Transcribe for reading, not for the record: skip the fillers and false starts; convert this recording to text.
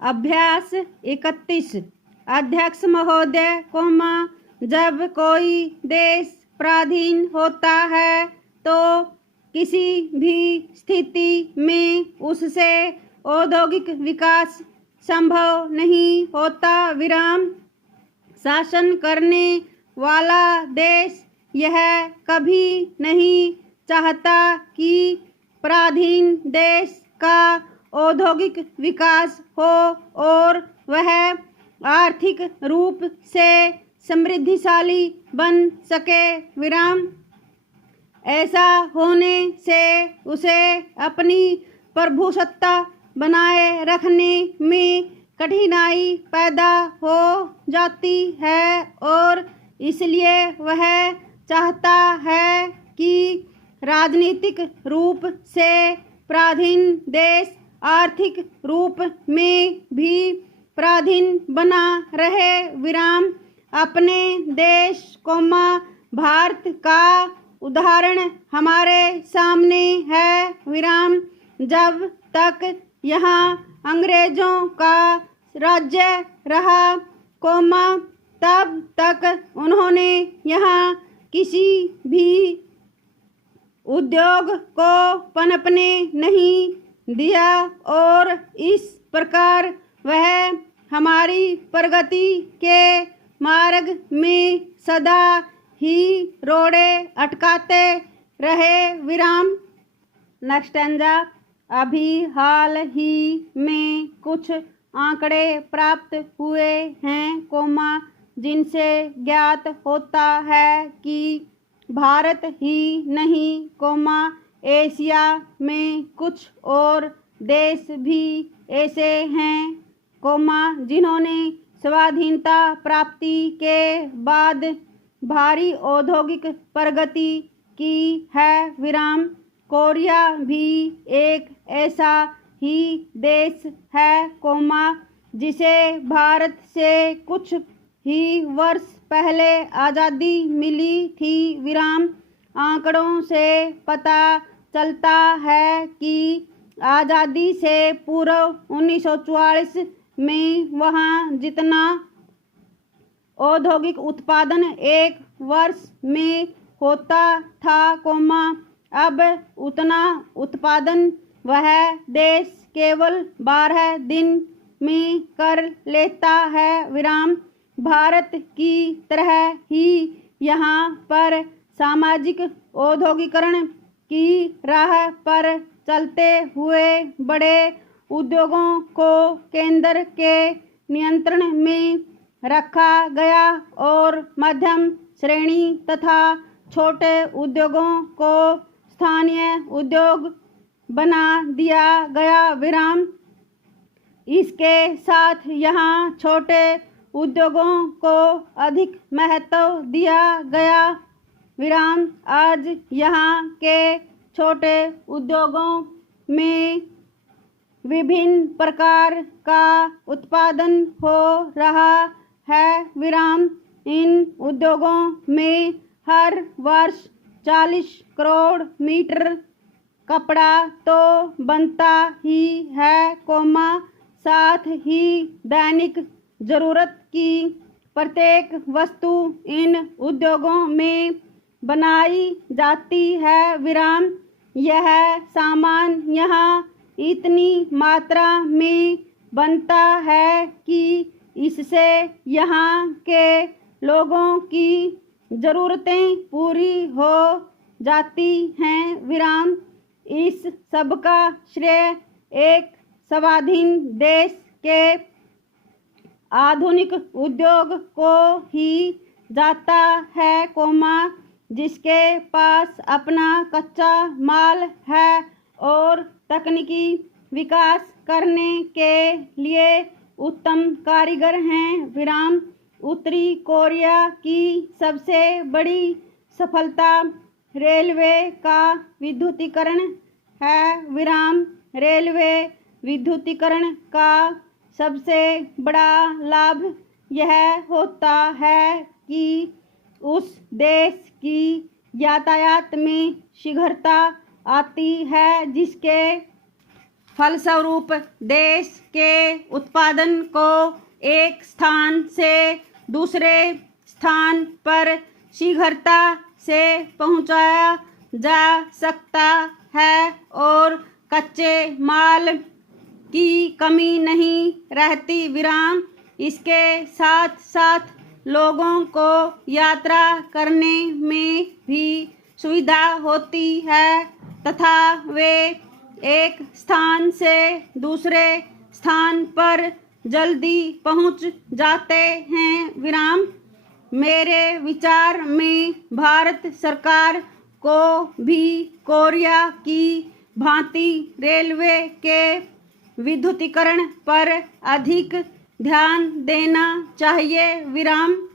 अभ्यास 31। अध्यक्ष महोदय, जब कोई देश पराधीन होता है तो किसी भी स्थिति में उससे औद्योगिक विकास संभव नहीं होता। शासन करने वाला देश यह कभी नहीं चाहता कि पराधीन देश का औद्योगिक विकास हो और वह आर्थिक रूप से समृद्धिशाली बन सके। ऐसा होने से उसे अपनी प्रभुसत्ता बनाए रखने में कठिनाई पैदा हो जाती है और इसलिए वह चाहता है कि राजनीतिक रूप से पराधीन देश आर्थिक रूप में भी पराधीन बना रहे। अपने देश भारत का उदाहरण हमारे सामने है। जब तक यहाँ अंग्रेजों का राज्य रहा, तब तक उन्होंने यहाँ किसी भी उद्योग को पनपने नहीं दिया और इस प्रकार वह हमारी प्रगति के मार्ग में सदा ही रोड़े अटकाते रहे। Next stanza. अभी हाल ही में कुछ आंकड़े प्राप्त हुए हैं, जिनसे ज्ञात होता है कि भारत ही नहीं, एशिया में कुछ और देश भी ऐसे हैं, जिन्होंने स्वाधीनता प्राप्ति के बाद भारी औद्योगिक प्रगति की है। कोरिया भी एक ऐसा ही देश है, जिसे भारत से कुछ ही वर्ष पहले आज़ादी मिली थी। आंकड़ों से पता चलता है कि आज़ादी से पूर्व 1944 में वहाँ जितना औद्योगिक उत्पादन एक वर्ष में होता था, अब उतना उत्पादन वह देश केवल 12 दिन में कर लेता है। भारत की तरह ही यहाँ पर सामाजिक औद्योगिकरण की राह पर चलते हुए बड़े उद्योगों को केंद्र के नियंत्रण में रखा गया और मध्यम श्रेणी तथा छोटे उद्योगों को स्थानीय उद्योग बना दिया गया। इसके साथ यहाँ छोटे उद्योगों को अधिक महत्व दिया गया। आज यहाँ के छोटे उद्योगों में विभिन्न प्रकार का उत्पादन हो रहा है। इन उद्योगों में हर वर्ष 40 करोड़ मीटर कपड़ा तो बनता ही है, साथ ही दैनिक जरूरत की प्रत्येक वस्तु इन उद्योगों में बनाई जाती है। यह सामान यहाँ इतनी मात्रा में बनता है कि इससे यहाँ के लोगों की ज़रूरतें पूरी हो जाती हैं। इस सब का श्रेय एक स्वाधीन देश के आधुनिक उद्योग को ही जाता है, जिसके पास अपना कच्चा माल है और तकनीकी विकास करने के लिए उत्तम कारीगर हैं। उत्तरी कोरिया की सबसे बड़ी सफलता रेलवे का विद्युतीकरण है। रेलवे विद्युतीकरण का सबसे बड़ा लाभ यह होता है कि उस देश की यातायात में शीघ्रता आती है, जिसके फलस्वरूप देश के उत्पादन को एक स्थान से दूसरे स्थान पर शीघ्रता से पहुंचाया जा सकता है और कच्चे माल की कमी नहीं रहती। विराम। इसके साथ साथ लोगों को यात्रा करने में भी सुविधा होती है तथा वे एक स्थान से दूसरे स्थान पर जल्दी पहुंच जाते हैं। विराम। मेरे विचार में भारत सरकार को भी कोरिया की भांति रेलवे के विद्युतीकरण पर अधिक ध्यान देना चाहिए। विराम।